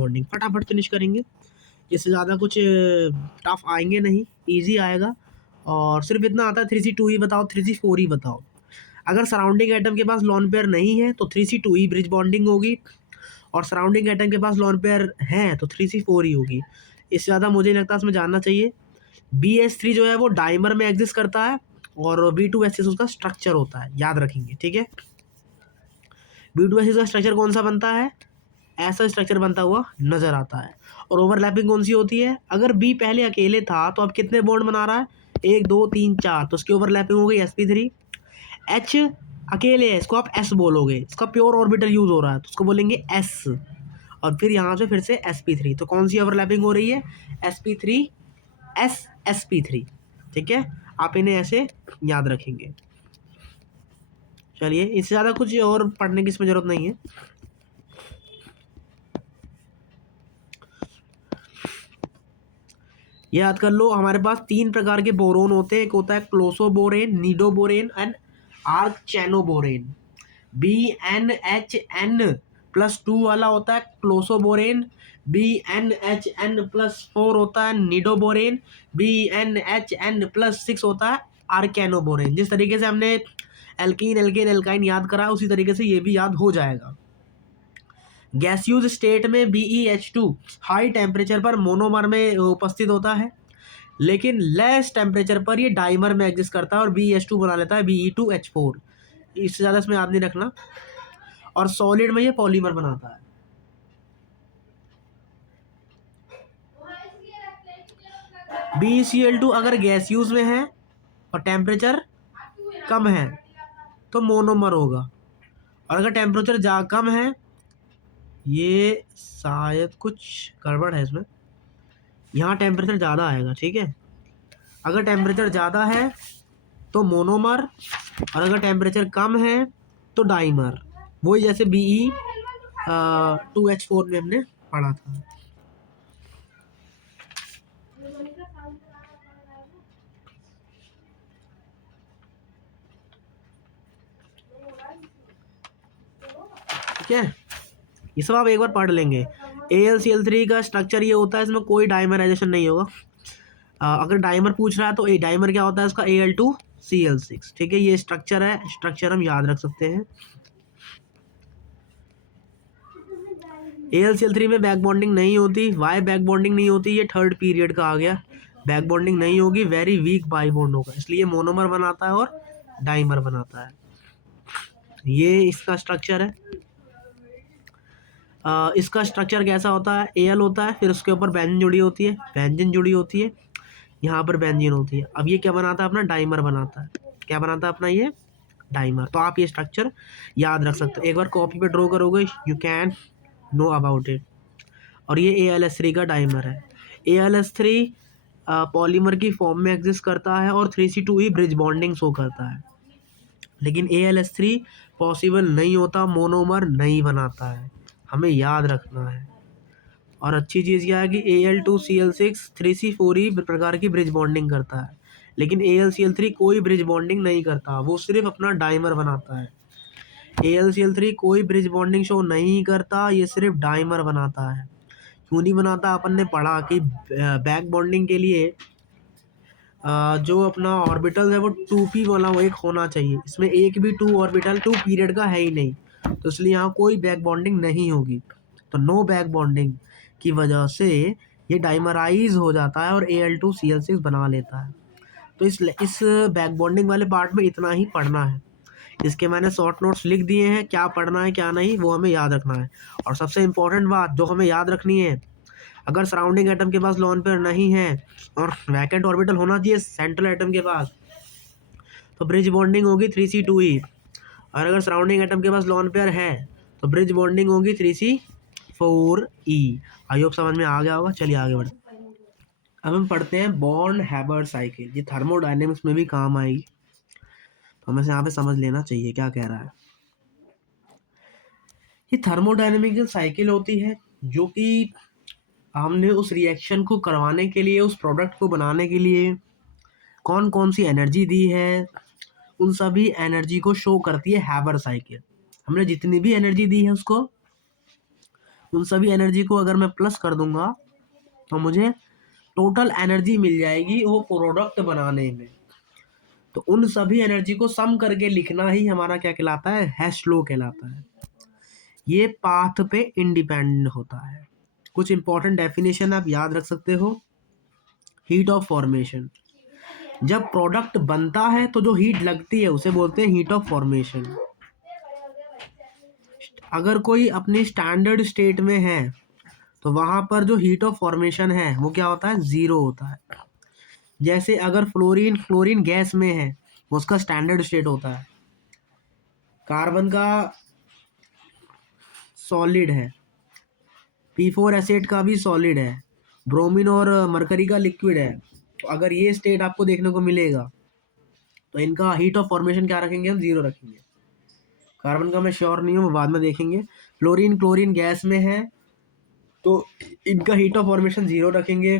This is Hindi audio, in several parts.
बॉन्डिंग। फटाफट फिनिश करेंगे, इससे ज़्यादा कुछ टफ आएंगे नहीं, ईजी आएगा। और सिर्फ इतना आता है 3C2 ही बताओ, 3C4 ही बताओ। अगर सराउंडिंग एटम के पास लॉन पेयर नहीं है तो 3C2 ही ब्रिज बॉन्डिंग होगी, और सराउंडिंग एटम के पास लॉन पेयर हैं तो 3C4 ही होगी। इससे ज़्यादा मुझे नहीं लगता इसमें जानना चाहिए। BH3 जो है वो डाइमर में एग्जिस्ट करता है, और B2H6 उसका स्ट्रक्चर होता है, याद रखेंगे, ठीक है। B2H6 का स्ट्रक्चर कौन सा बनता है, ऐसा स्ट्रक्चर बनता हुआ नजर आता है। और ओवरलैपिंग कौन सी होती है, अगर B पहले अकेले था तो अब कितने बॉन्ड बना रहा है, 1 2 3 4, तो उसकी ओवरलैपिंग हो गई sp3। H अकेले है, इसको आप S बोलोगे, इसका प्योर ऑर्बिटल यूज हो रहा है तो उसको बोलेंगे S। और फिर यहाँ से फिर से sp3, तो कौन सी ओवरलैपिंग हो रही है, sp3 S sp3, ठीक है। आप इन्हें ऐसे याद रखेंगे। चलिए, इससे ज़्यादा कुछ और पढ़ने की इसमें जरूरत नहीं है। याद कर लो, हमारे पास 3 प्रकार के बोरोन होते हैं, एक होता है क्लोसोबोरेन, निडोबोरेन एंड आर्कचैनोबोरेन। BnHn+2 वाला होता है क्लोसोबोरेन, BnHn+4 होता है निडोबोरेन, BnHn+6 होता है आर्कैनोबोरेन। जिस तरीके से हमने एल्कीन एल्केन एल्काइन याद करा उसी तरीके से ये भी याद हो जाएगा। गैसियस स्टेट में BeH2 हाई टेम्परेचर पर मोनोमर में उपस्थित होता है, लेकिन लेस टेम्परेचर पर ये डाइमर में एग्जिस्ट करता है और BeH2 बना लेता है Be2H4। इससे ज़्यादा इसमें याद नहीं रखना। और सॉलिड में ये पॉलीमर बनाता है। BeCl2 अगर गैसियस में है और टेम्परेचर कम है तो मोनोमर होगा, और अगर टेम्परेचर कम है, ये शायद कुछ गड़बड़ है इसमें, यहाँ टेम्परेचर ज़्यादा आएगा, ठीक है। अगर टेम्परेचर ज़्यादा है तो मोनोमर, और अगर टेम्परेचर कम है तो डाइमर। वही जैसे Be2H4 में हमने पढ़ा था। ठीक है, ये सब आप एक बार पढ़ लेंगे। AlCl3 का स्ट्रक्चर ये होता है, इसमें कोई डाइमराइजेशन नहीं होगा। अगर डाइमर पूछ रहा है तो डाइमर क्या होता है इसका, Al2Cl6, ठीक है। ये स्ट्रक्चर है, स्ट्रक्चर हम याद रख सकते हैं। AlCl3 में बैक बॉन्डिंग नहीं होती। वाई बैक बॉन्डिंग नहीं होती, ये थर्ड पीरियड का आ गया। बैक बॉन्डिंग नहीं होगी, वेरी वीक बाई बॉन्ड होगा, इसलिए मोनोमर बनाता है और डाइमर बनाता है। ये इसका स्ट्रक्चर है। इसका स्ट्रक्चर कैसा होता है, Al होता है, फिर उसके ऊपर बेंजीन जुड़ी होती है, बेंजीन जुड़ी होती है, यहाँ पर बेंजीन होती है। अब ये क्या बनाता है अपना, डाइमर बनाता है। क्या बनाता है अपना ये, डाइमर। तो आप ये स्ट्रक्चर याद रख सकते हो, एक बार कॉपी पे ड्रॉ करोगे, you can know about it. और ये AlS3 का डाइमर है। AlS3 पॉलीमर की फॉर्म में एग्जिस्ट करता है और 3C2 ही ब्रिज बॉन्डिंग शो करता है, लेकिन AlS3 पॉसिबल नहीं होता, मोनोमर नहीं बनाता है, हमें याद रखना है। और अच्छी चीज़ क्या है कि Al2Cl6 3C4 ही प्रकार की ब्रिज बॉन्डिंग करता है, लेकिन AlCl3 कोई ब्रिज बॉन्डिंग नहीं करता, वो सिर्फ अपना डाइमर बनाता है। AlCl3 कोई ब्रिज बॉन्डिंग शो नहीं करता, ये सिर्फ डाइमर बनाता है। क्यों नहीं बनाता, अपन ने पढ़ा कि बैक बॉन्डिंग के लिए जो अपना ऑर्बिटल है वो 2p वाला वो एक होना चाहिए। इसमें एक भी 2 ऑर्बिटल 2 पीरियड का है ही नहीं, तो इसलिए यहाँ कोई बैक बॉन्डिंग नहीं होगी। तो नो बैक बॉन्डिंग की वजह से ये डाइमराइज हो जाता है और Al2Cl6 बना लेता है। तो इस बैक बॉन्डिंग वाले पार्ट में इतना ही पढ़ना है। इसके मैंने शॉर्ट नोट्स लिख दिए हैं, क्या पढ़ना है क्या नहीं वो हमें याद रखना है। और सबसे इम्पोर्टेंट बात जो हमें याद रखनी है, अगर सराउंडिंग एटम के पास लॉन पेयर नहीं है और वैकेंट ऑर्बिटल होना चाहिए सेंट्रल एटम के पास, तो ब्रिज बॉन्डिंग होगी 3C2 ही। और अगर सराउंडिंग एटम के पास लॉन पेयर है तो ब्रिज बॉन्डिंग होगी 3C4E। आई होप समझ में आ गया होगा। चलिए आगे बढ़ते। अब हम पढ़ते हैं बॉन्ड हैबर्ट साइकिल। ये थर्मोडायनेमिक्स में भी काम आएगी, तो हमें यहाँ पे समझ लेना चाहिए क्या कह रहा है। ये थर्मोडायनेमिकल साइकिल होती है जो कि हमने उस रिएक्शन को करवाने के लिए, उस प्रोडक्ट को बनाने के लिए कौन कौन सी एनर्जी दी है, उन सभी एनर्जी को शो करती है हैबर साइकिल। हमने जितनी भी एनर्जी दी है उसको उन सभी एनर्जी को अगर मैं प्लस कर दूंगा तो मुझे टोटल एनर्जी मिल जाएगी वो प्रोडक्ट बनाने में। तो उन सभी एनर्जी को सम करके लिखना ही हमारा क्या कहलाता है, हैश लॉ कहलाता है। ये पाथ पे इंडिपेंडेंट होता है। कुछ इंपॉर्टेंट डेफिनेशन आप याद रख सकते हो। हीट ऑफ फॉर्मेशन, जब प्रोडक्ट बनता है तो जो हीट लगती है उसे बोलते हैं हीट ऑफ फॉर्मेशन। अगर कोई अपनी स्टैंडर्ड स्टेट में है तो वहां पर जो हीट ऑफ फॉर्मेशन है वो क्या होता है, जीरो होता है। जैसे अगर फ्लोरीन क्लोरीन गैस में है वो उसका स्टैंडर्ड स्टेट होता है। कार्बन का सॉलिड है, P4 एसिड का भी सॉलिड है, ब्रोमीन और मरकरी का लिक्विड है। तो अगर ये स्टेट आपको देखने को मिलेगा तो इनका हीट ऑफ फॉर्मेशन क्या रखेंगे, हम जीरो रखेंगे। कार्बन का मैं श्योर नहीं हूँ, वो बाद में देखेंगे। फ्लोरीन क्लोरीन गैस में है तो इनका हीट ऑफ फॉर्मेशन जीरो रखेंगे।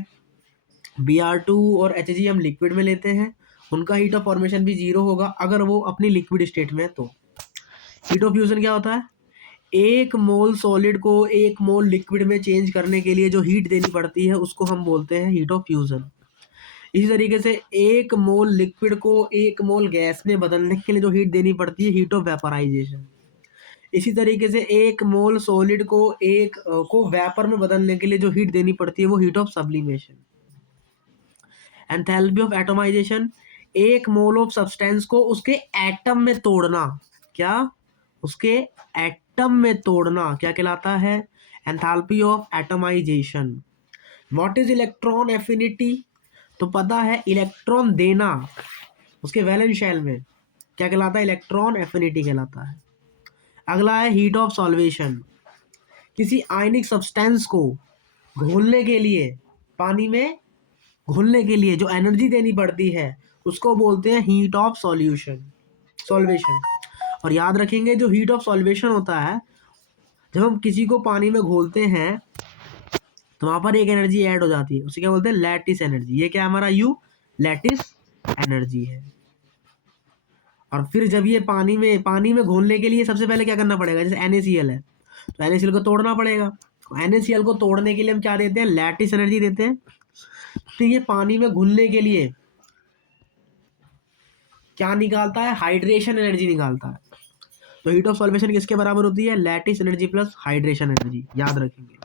Br2 और Hg हम लिक्विड में लेते हैं, उनका हीट ऑफ फॉर्मेशन भी जीरो होगा अगर वो अपनी लिक्विड स्टेट में है। तो हीट ऑफ फ्यूजन क्या होता है, एक मोल सॉलिड को एक मोल लिक्विड में चेंज करने के लिए जो हीट देनी पड़ती है उसको हम बोलते हैं हीट ऑफ फ्यूजन। इसी तरीके से एक मोल लिक्विड को एक मोल गैस में बदलने के लिए जो हीट देनी पड़ती है, हीट ऑफ वेपराइजेशन। इसी तरीके से एक मोल सॉलिड को को वेपर में बदलने के लिए जो हीट देनी पड़ती है वो heat of sublimation. Enthalpy of atomization, एक मोल ऑफ सब्सटेंस को उसके एटम में तोड़ना, क्या, उसके एटम में तोड़ना क्या कहलाता है, enthalpy of atomization. What is electron affinity, तो पता है इलेक्ट्रॉन देना उसके वैलेंस शेल में क्या कहलाता है, इलेक्ट्रॉन एफिनिटी कहलाता है। अगला है हीट ऑफ सॉल्वेशन, किसी आयनिक सब्सटेंस को घोलने के लिए, पानी में घुलने के लिए जो एनर्जी देनी पड़ती है उसको बोलते हैं हीट ऑफ सॉल्वेशन। और याद रखेंगे जो हीट ऑफ सॉल्वेशन होता है, जब हम किसी को पानी में घोलते हैं तो वहां पर एक एनर्जी ऐड हो जाती है, उसे क्या बोलते हैं, लैटिस एनर्जी। ये क्या हमारा यू, लैटिस एनर्जी है। और फिर जब ये पानी में घोलने के लिए सबसे पहले क्या करना पड़ेगा, जैसे NaCl है तो NaCl को तोड़ना पड़ेगा। NaCl को तोड़ने के लिए हम क्या देते हैं, लैटिस एनर्जी देते हैं। तो ये पानी में घुलने के लिए क्या निकालता है, हाइड्रेशन एनर्जी निकालता है। तो हीट ऑफ सॉल्वेशन किसके बराबर होती है, lattice energy plus hydration energy, याद रखेंगे।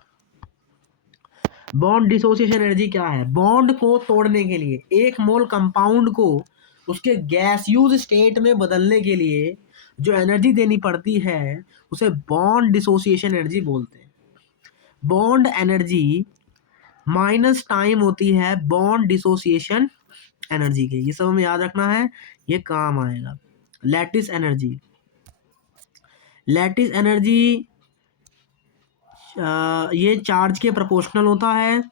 बॉन्ड डिसोसिएशन एनर्जी क्या है, बॉन्ड को तोड़ने के लिए एक मोल कंपाउंड को उसके गैसियस स्टेट में बदलने के लिए जो एनर्जी देनी पड़ती है उसे बॉन्ड डिसोसिएशन एनर्जी बोलते हैं। बॉन्ड एनर्जी माइनस टाइम होती है बॉन्ड डिसोसिएशन एनर्जी के, ये सब हमें याद रखना है, ये काम आएगा। लैटिस एनर्जी, लैटिस एनर्जी ये चार्ज के प्रोपोर्शनल होता है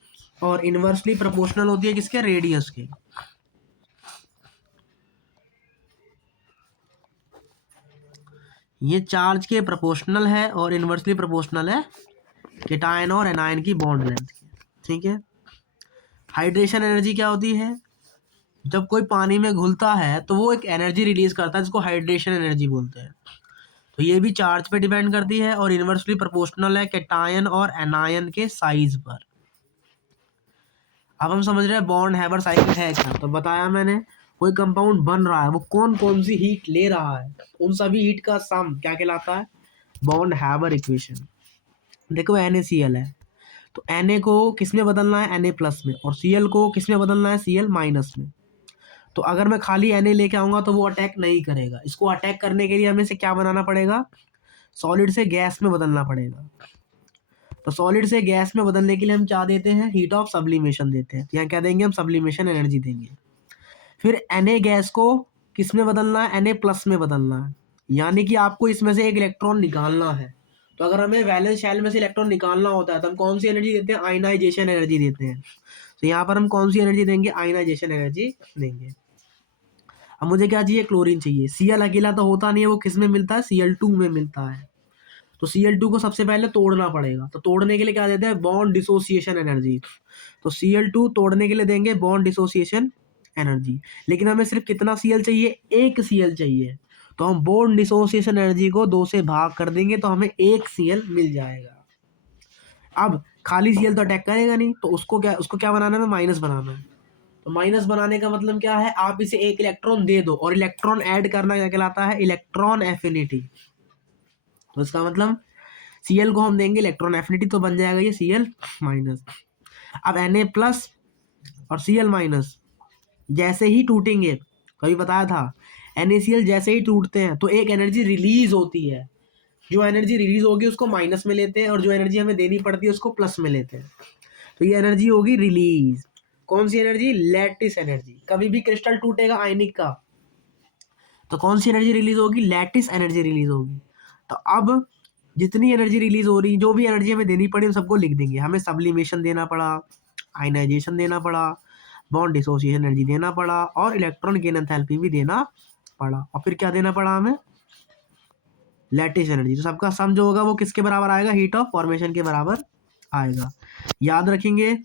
और इनवर्सली प्रोपोर्शनल होती है किसके, रेडियस के। ये चार्ज के प्रोपोर्शनल है और इनवर्सली प्रोपोर्शनल है केटायन और एनायन की बॉन्ड लेंथ के, ठीक है। हाइड्रेशन एनर्जी क्या होती है, जब कोई पानी में घुलता है तो वो एक एनर्जी रिलीज करता है जिसको हाइड्रेशन एनर्जी बोलते हैं। तो ये भी चार्ज पे डिपेंड करती है और इनवर्सली प्रोपोर्शनल है केटायन और एनायन के साइज पर। अब हम समझ रहे हैं बॉन्ड हैबर साइकिल है क्या, तो बताया मैंने, कोई कंपाउंड बन रहा है वो कौन कौन सी हीट ले रहा है, उन सभी हीट का सम क्या कहलाता है, बॉन्ड हैबर इक्वेशन। देखो NaCl है तो Na को किस में बदलना है, Na प्लस में, और Cl को किस में बदलना है, Cl माइनस में। तो अगर मैं खाली Na लेके आऊंगा तो वो अटैक नहीं करेगा, इसको अटैक करने के लिए हमें से क्या बनाना पड़ेगा, सॉलिड से गैस में बदलना पड़ेगा। तो सॉलिड से गैस में बदलने के लिए हम क्या देते हैं, हीट ऑफ सब्लिमेशन देते हैं। यहाँ क्या देंगे हम, सब्लिमेशन एनर्जी देंगे। फिर Na गैस को किस में बदलना है, Na प्लस में बदलना है, यानी कि आपको इसमें से एक इलेक्ट्रॉन निकालना है। तो अगर हमें वैलेंस शेल में से इलेक्ट्रॉन निकालना होता है तो हम कौन सी एनर्जी देते हैं, आयनाइजेशन एनर्जी देते हैं। तो यहाँ पर हम कौन सी एनर्जी देंगे, आयनाइजेशन एनर्जी देंगे। अब मुझे क्या चाहिए, क्लोरीन चाहिए। Cl अकेला तो होता नहीं है, वो किस में मिलता है, Cl2 में मिलता है। तो Cl2 को सबसे पहले तोड़ना पड़ेगा, तो तोड़ने के लिए क्या देते हैं, बॉन्ड डिसोसिएशन एनर्जी। तो Cl2 तोड़ने के लिए देंगे बॉन्ड डिसोसिएशन एनर्जी। लेकिन हमें सिर्फ कितना Cl चाहिए, एक Cl चाहिए, तो हम बॉन्ड डिसोसिएशन एनर्जी को 2 से भाग कर देंगे तो हमें एक Cl मिल जाएगा। अब खाली Cl तो अटैक करेगा नहीं, तो उसको क्या बनाना है, माइनस बनाना है। तो माइनस बनाने का मतलब क्या है, आप इसे एक इलेक्ट्रॉन दे दो, और इलेक्ट्रॉन ऐड करना क्या कहलाता है, इलेक्ट्रॉन एफिनिटी। तो इसका मतलब Cl को हम देंगे इलेक्ट्रॉन एफिनिटी, तो बन जाएगा ये Cl माइनस। अब Na प्लस और Cl माइनस जैसे ही टूटेंगे, कभी बताया था, NaCl जैसे ही टूटते हैं तो एक एनर्जी रिलीज होती है। जो एनर्जी रिलीज होगी उसको माइनस में लेते हैं, और जो एनर्जी हमें देनी पड़ती है उसको प्लस में लेते हैं। तो ये एनर्जी होगी रिलीज। कौन सी एनर्जी, लैटिस एनर्जी। कभी भी क्रिस्टल टूटेगा आयनिक का, तो कौन सी एनर्जी रिलीज होगी, लैटिस एनर्जी रिलीज होगी। तो अब जितनी एनर्जी रिलीज हो रही, जो भी एनर्जी हमें देनी पड़ी, उन सबको लिख देंगे। हमें सब्लिमेशन देना पड़ा, आयनाइजेशन देना पड़ा, बॉन्ड डिसोसिएशन एनर्जी देना पड़ा, और इलेक्ट्रॉन गेन एंथैल्पी भी देना पड़ा। और फिर क्या देना पड़ा हमें, लैटिस एनर्जी। तो सबका सम जो होगा वो किसके बराबर आएगा, हीट ऑफ फॉर्मेशन के बराबर आएगा। याद रखेंगे,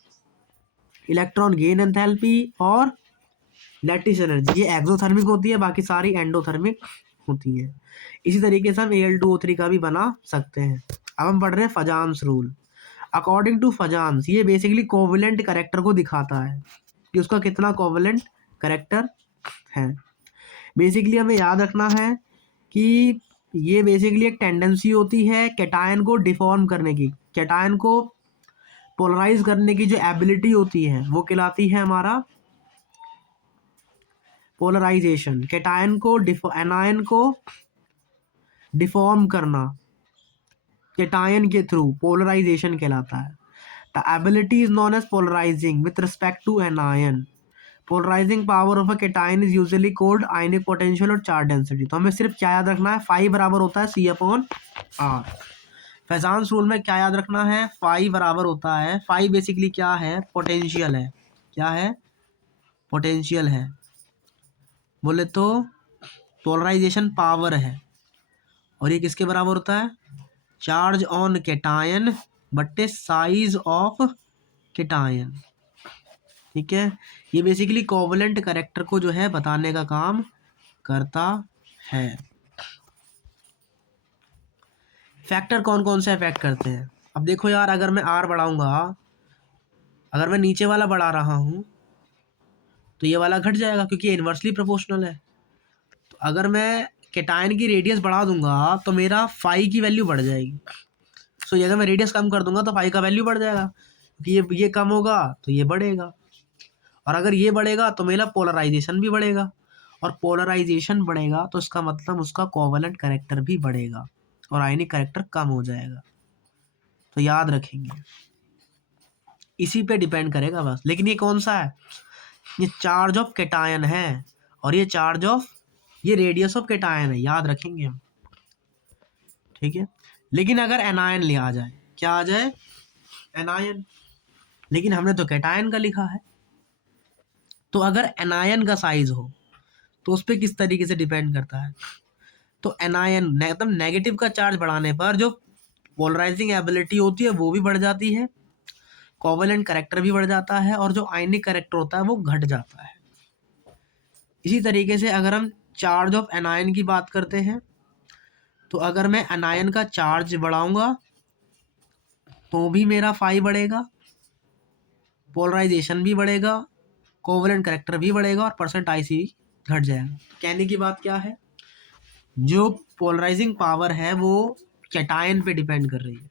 इलेक्ट्रॉन गेन एंथैल्पी और लैटिस एनर्जी ये एक्सोथर्मिक होती है, बाकी सारी एंडोथर्मिक होती है। इसी तरीके से हम Al2O3 का भी बना सकते हैं। अब हम पढ़ रहे हैं Fajans rule. According to Fajans, ये बेसिकली कोवलेंट करेक्टर को दिखाता है कि उसका कितना कोवलेंट करेक्टर है। बेसिकली हमें याद रखना है कि ये बेसिकली एक टेंडेंसी होती है कैटायन को डिफॉर्म करने की, कैटायन को पोलराइज करने की जो एबिलिटी होती है वो कहलाती है हमारा पोलराइजेशन। कैटायन को एनायन को डिफॉर्म करना कैटायन के थ्रू पोलराइजेशन कहलाता है। The ability is known as polarising with respect to anion. Polarising power of a cation is usually called ionic potential और चार्ज डेंसिटी। तो हमें सिर्फ क्या याद रखना है, फाई बराबर होता है C/R। फैजान्स रूल में क्या याद रखना है, फाई बराबर होता है, फाई बेसिकली क्या है, पोटेंशियल है। क्या है, पोटेंशियल है, बोले तो पोलराइजेशन पावर है। और ये किसके बराबर होता है, चार्ज ऑन कैटायन बट्टे साइज ऑफ कैटायन। ठीक है, ये बेसिकली कोवलेंट करेक्टर को जो है बताने का काम करता है। फैक्टर कौन कौन से इफेक्ट करते हैं, अब देखो यार, अगर मैं R बढ़ाऊंगा, अगर मैं नीचे वाला बढ़ा रहा हूँ तो ये वाला घट जाएगा, क्योंकि ये इन्वर्सली प्रोपोर्शनल है। तो अगर मैं कैटायन की रेडियस बढ़ा दूंगा तो मेरा फाई की वैल्यू बढ़ जाएगी। सो अगर मैं रेडियस कम कर दूंगा तो फाई का वैल्यू बढ़ जाएगा, क्योंकि ये कम होगा तो ये बढ़ेगा, और अगर ये बढ़ेगा तो मेरा पोलराइजेशन भी बढ़ेगा, और पोलराइजेशन बढ़ेगा तो इसका मतलब उसका कोवलेंट करेक्टर भी बढ़ेगा, और आयनिक करेक्टर कम हो जाएगा। तो याद रखेंगे, इसी पे डिपेंड करेगा बस। लेकिन ये कौन सा है, ये चार्ज ऑफ कैटायन है, और ये चार्ज ऑफ, ये रेडियस ऑफ कैटायन है, याद रखेंगे हम। ठीक है, लेकिन अगर एनायन ले आ जाए, क्या आ जाए, एनायन, लेकिन हमने तो कैटायन का लिखा है। तो अगर एनायन का साइज हो तो उस पर किस तरीके से डिपेंड करता है, तो एनायन एकदम नेगेटिव का चार्ज बढ़ाने पर जो पोलराइजिंग एबिलिटी होती है वो भी बढ़ जाती है, कोवलेंट करेक्टर भी बढ़ जाता है, और जो आयनिक करेक्टर होता है वो घट जाता है। इसी तरीके से अगर हम चार्ज ऑफ एनायन की बात करते हैं, तो अगर मैं एनायन का चार्ज बढ़ाऊंगा तो भी मेरा फाई बढ़ेगा, पोलराइजेशन भी बढ़ेगा, कोवलेंट करेक्टर भी बढ़ेगा, और परसेंट IC घट जाएगा। कहने की बात क्या है, जो पोलराइजिंग पावर है वो कैटायन पे डिपेंड कर रही है,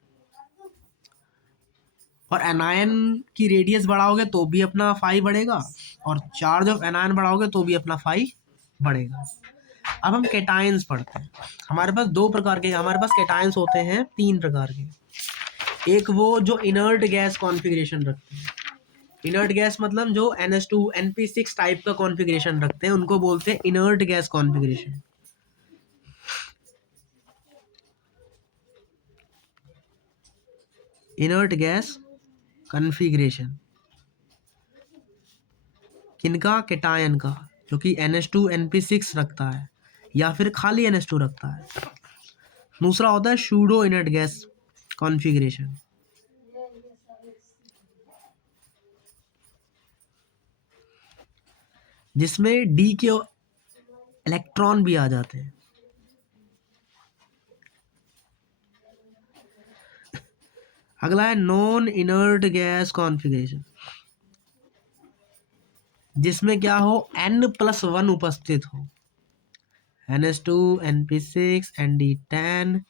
और एनायन की रेडियस बढ़ाओगे तो भी अपना फाई बढ़ेगा, और चार्ज ऑफ एनायन बढ़ाओगे तो भी अपना फाई बढ़ेगा। अब हम कैटायंस पढ़ते हैं। हमारे पास दो प्रकार के, हमारे पास कैटायंस होते हैं तीन प्रकार के। एक वो जो इनर्ट गैस कॉन्फ़िगरेशन रखते हैं, इनर्ट गैस मतलब जो NH2 NP6 टाइप का कॉन्फ़िगरेशन रखते हैं उनको बोलते हैं inert gas configuration. Inert gas configuration किनका, कैटायन का, जो कि NH2 NP6 रखता है या फिर खाली NH2 रखता है। दूसरा होता है सूडो इनर्ट गैस कॉन्फ़िगरेशन, जिसमें D के इलेक्ट्रॉन भी आ जाते हैं। अगला है नॉन इनर्ट गैस कॉन्फ़िगरेशन, जिसमें क्या हो, N+1 उपस्थित हो, NH2, NP6, ND10,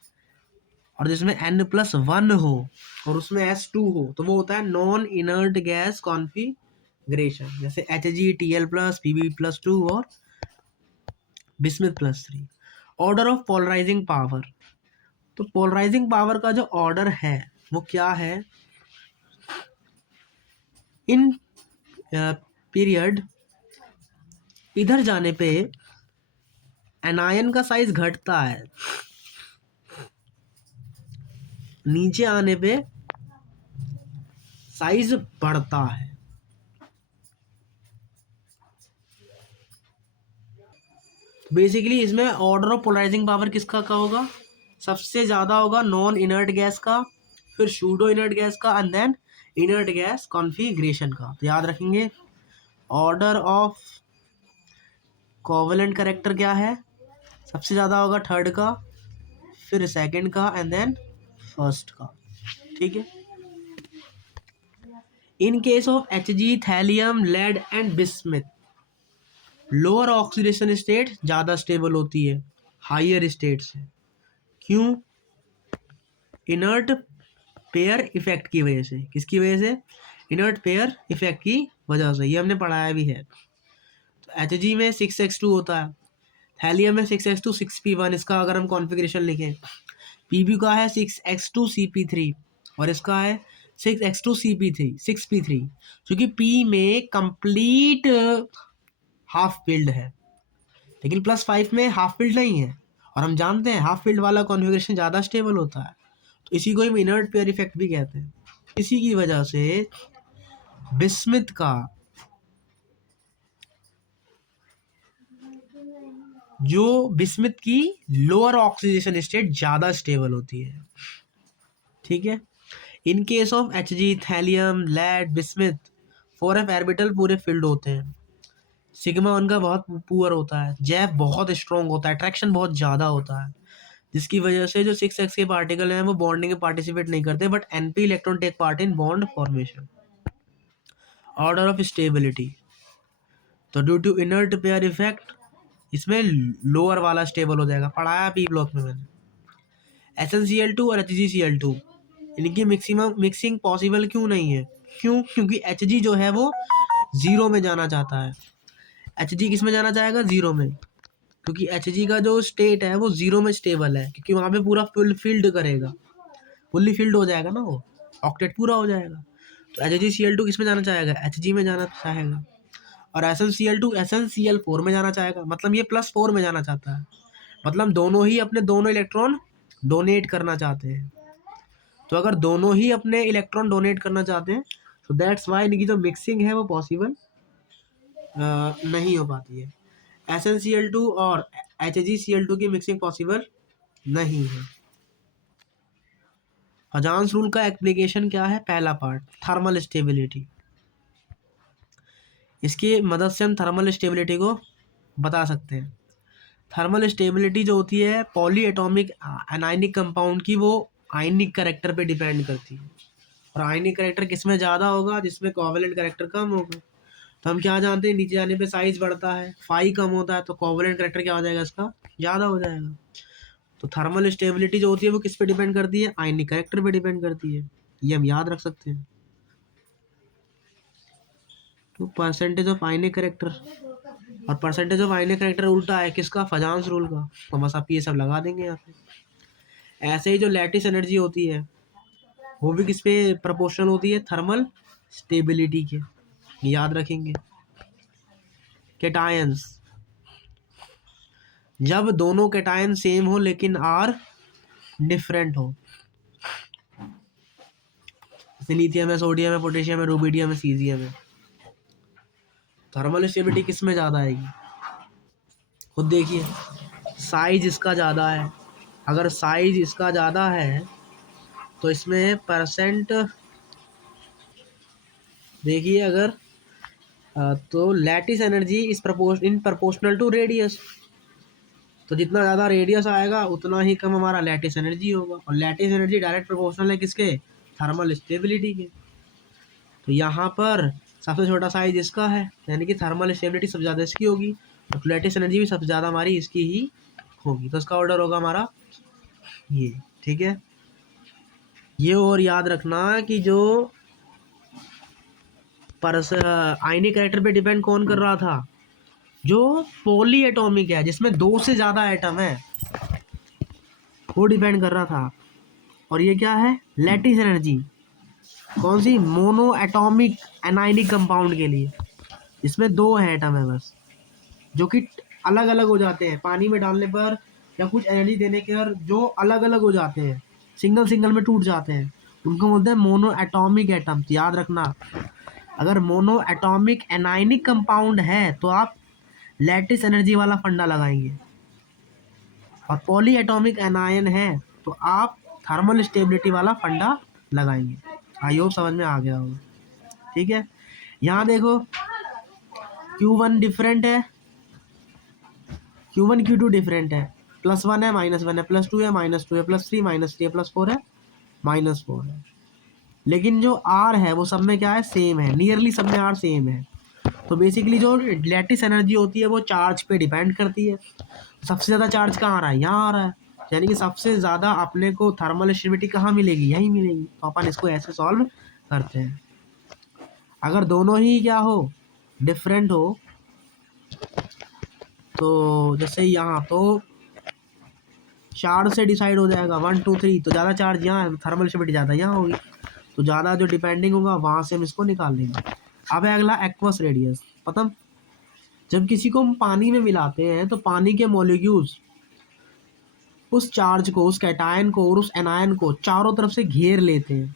और जिसमें N+1 हो और उसमें S2 हो तो वो होता है नॉन इनर्ट गैस कॉन्फ़िगरेशन, जैसे HgTl+, Pb+2 और बिस्मथ+3। ऑर्डर ऑफ पोलराइजिंग पावर, तो पोलराइजिंग पावर का जो ऑर्डर है वो क्या है, इन पीरियड इधर जाने पे एनायन का साइज घटता है, नीचे आने पे साइज बढ़ता है। बेसिकली इसमें ऑर्डर ऑफ पोलराइजिंग पावर किसका का होगा, सबसे ज़्यादा होगा नॉन इनर्ट गैस का, फिर सूडो इनर्ट गैस का, and then inert gas configuration का। तो याद रखेंगे ऑर्डर ऑफ कोवेलेंट कैरेक्टर क्या है, सबसे ज़्यादा होगा थर्ड का, फिर सेकंड का, एंड देन फर्स्ट का। ठीक है। In case of Hg, thallium, lead and bismuth, lower oxidation state ज़्यादा स्टेबल होती है हाइयर स्टेट से। क्यों, इनर्ट पेयर इफेक्ट की वजह से। किसकी वजह से, इनर्ट पेयर इफेक्ट की वजह से, ये हमने पढ़ाया भी है। तो Hg में 6x2 होता है, थैलियम में 6x2 6p1, इसका अगर हम कॉन्फ़िगरेशन लिखें, Pb का है 6x2 CP3 और इसका है 6x2 CP3 6p3, क्योंकि P में कंप्लीट हाफ फिल्ड है लेकिन +5 में हाफ फिल्ड नहीं है, और हम जानते हैं हाफ फील्ड वाला कॉन्फ़िगरेशन ज़्यादा स्टेबल होता है, तो इसी को हम इनर्ट पेयर इफेक्ट भी कहते हैं। इसी की वजह से बिस्मथ का जो बिस्मथ की लोअर ऑक्सीडेशन स्टेट ज़्यादा स्टेबल होती है। ठीक है। In case of Hg, thallium, lead, bismuth, 4f orbital पूरे फिल्ड होते हैं, सिग्मा उनका बहुत पुअर होता है, जैव बहुत स्ट्रॉन्ग होता है, अट्रैक्शन बहुत ज़्यादा होता है, जिसकी वजह से जो 6x के पार्टिकल हैं वो बॉन्डिंग में पार्टिसिपेट नहीं करते, but Np electron take part in bond formation. Order of stability, तो due to inert pair effect इसमें लोअर वाला स्टेबल हो जाएगा, पढ़ाया पी ब्लॉक में मैंने। SnCl2 और HgCl2, इनकी मिक्सिंग पॉसिबल क्यों नहीं है, क्योंकि Hg जो है वो जीरो में जाना चाहता है। Hg किस में जाना चाहेगा, जीरो में, क्योंकि Hg का जो स्टेट है वो जीरो में स्टेबल है, क्योंकि वहाँ पे पूरा फील्ड करेगा, फुल्ली फील्ड हो जाएगा ना, वो ऑक्टेट पूरा हो जाएगा। तो HgCl2 किस में जाना चाहेगा, Hg में जाना चाहेगा, और SnCl2 SnCl4 में जाना चाहेगा, मतलब ये +4 में जाना चाहता है, मतलब दोनों ही अपने दोनों इलेक्ट्रॉन डोनेट करना चाहते हैं। तो अगर दोनों ही अपने इलेक्ट्रॉन डोनेट करना चाहते हैं तो दैट्स वाई इनकी जो मिक्सिंग है वो पॉसिबल नहीं हो पाती है। SnCl2 और HgCl2 की मिक्सिंग पॉसिबल नहीं है। हजान्स रूल का एप्लीकेशन क्या है, पहला पार्ट थर्मल स्टेबिलिटी, इसकी मदद से हम थर्मल स्टेबिलिटी को बता सकते हैं। थर्मल स्टेबिलिटी जो होती है पॉली एटॉमिक एनायनिक कंपाउंड की, वो आयनिक कैरेक्टर पे डिपेंड करती है, और आयनिक कैरेक्टर किस में ज़्यादा होगा, जिसमें कोवेलेंट कैरेक्टर कम होगा। तो हम क्या जानते हैं, नीचे जाने पे साइज बढ़ता है, फाई कम होता है, तो कोवेलेंट कैरेक्टर क्या हो जाएगा, इसका ज़्यादा हो जाएगा। तो थर्मल स्टेबिलिटी जो होती है वो किस पे डिपेंड करती है, आयनिक कैरेक्टर पे डिपेंड करती है, ये हम याद रख सकते हैं। तो परसेंटेज ऑफ आयनिक कैरेक्टर, और परसेंटेज ऑफ आयनिक कैरेक्टर उल्टा है किसका, फजांस रूल का, तो बस आप ये सब लगा देंगे यहाँ पे। ऐसे ही जो लैटिस एनर्जी होती है वो भी किस पे प्रोपोर्शनल होती है, थर्मल स्टेबिलिटी के, याद रखेंगे। कैटायंस, जब दोनों कैटायन सेम हो लेकिन आर डिफरेंट हो, जैसे लिथियम है, सोडियम है, पोटेशियम है, रूबिडियम है, सीजियम है, थर्मल स्टेबिलिटी किस में ज़्यादा आएगी, खुद देखिए। साइज इसका ज़्यादा है, अगर साइज इसका ज़्यादा है तो इसमें परसेंट देखिए, अगर तो लैटिस एनर्जी इस इन प्रपोर्शनल टू रेडियस, तो जितना ज़्यादा रेडियस आएगा उतना ही कम हमारा लैटिस एनर्जी होगा, और लैटिस एनर्जी डायरेक्ट प्रोपोर्शनल है किसके, थर्मल स्टेबिलिटी के। तो यहाँ पर सबसे छोटा साइज इसका है, यानी कि थर्मल स्टेबिलिटी सबसे ज़्यादा इसकी होगी, और लैटिस एनर्जी भी सबसे ज़्यादा हमारी इसकी ही होगी। तो इसका ऑर्डर होगा हमारा ये, ठीक है। ये और याद रखना कि जो आयनिक कैरेक्टर पे डिपेंड कौन कर रहा था, जो पॉली एटॉमिक है जिसमें 2 से ज़्यादा एटम है, वो डिपेंड कर रहा था। और ये क्या है, लैटिस एनर्जी, कौन सी, मोनो एटॉमिक एनाइनिक कंपाउंड के लिए, इसमें 2 एटम है बस, जो कि अलग अलग हो जाते हैं पानी में डालने पर या कुछ एनर्जी देने के पर, जो अलग अलग हो जाते हैं, सिंगल सिंगल में टूट जाते हैं, उनको बोलते हैं मोनो एटॉमिक एटम। याद रखना, अगर मोनो एटॉमिक एनाइनिक कंपाउंड है तो आप लैटिस एनर्जी वाला फंडा लगाएंगे, और पॉली एटॉमिक एनायन है तो आप थर्मल स्टेबिलिटी वाला फंडा लगाएंगे। आई होप समझ में आ गया होगा, ठीक है। यहाँ देखो Q1 डिफरेंट है, Q1 Q2 डिफरेंट है, +1 है, -1 है, +2 है, -2 है, +3 -3 है, +4 है, -4 है। लेकिन जो R है वो सब में क्या है, सेम है, नियरली सब में R सेम है। तो बेसिकली जो लैटिस एनर्जी होती है वो चार्ज पे डिपेंड करती है। सबसे ज़्यादा चार्ज कहाँ आ रहा है, यहाँ आ रहा है, यानी कि सबसे ज़्यादा अपने को थर्मल स्टेबिलिटी कहाँ मिलेगी, यहीं मिलेगी। तो अपन इसको ऐसे सॉल्व करते हैं। अगर दोनों ही क्या हो, डिफरेंट हो, तो जैसे यहाँ तो चार्ज से डिसाइड हो जाएगा 1 2 3, तो ज़्यादा चार्ज यहाँ है, थर्मल स्टेबिलिटी ज़्यादा यहाँ होगी, तो ज़्यादा जो डिपेंडिंग होगा वहाँ से हम इसको निकाल लेंगे। अब है अगला एक्वस रेडियस। पता, जब किसी को हम पानी में मिलाते हैं तो पानी के मॉलिक्यूल्स उस चार्ज को, उस कैटायन को और उस एनायन को चारों तरफ से घेर लेते हैं।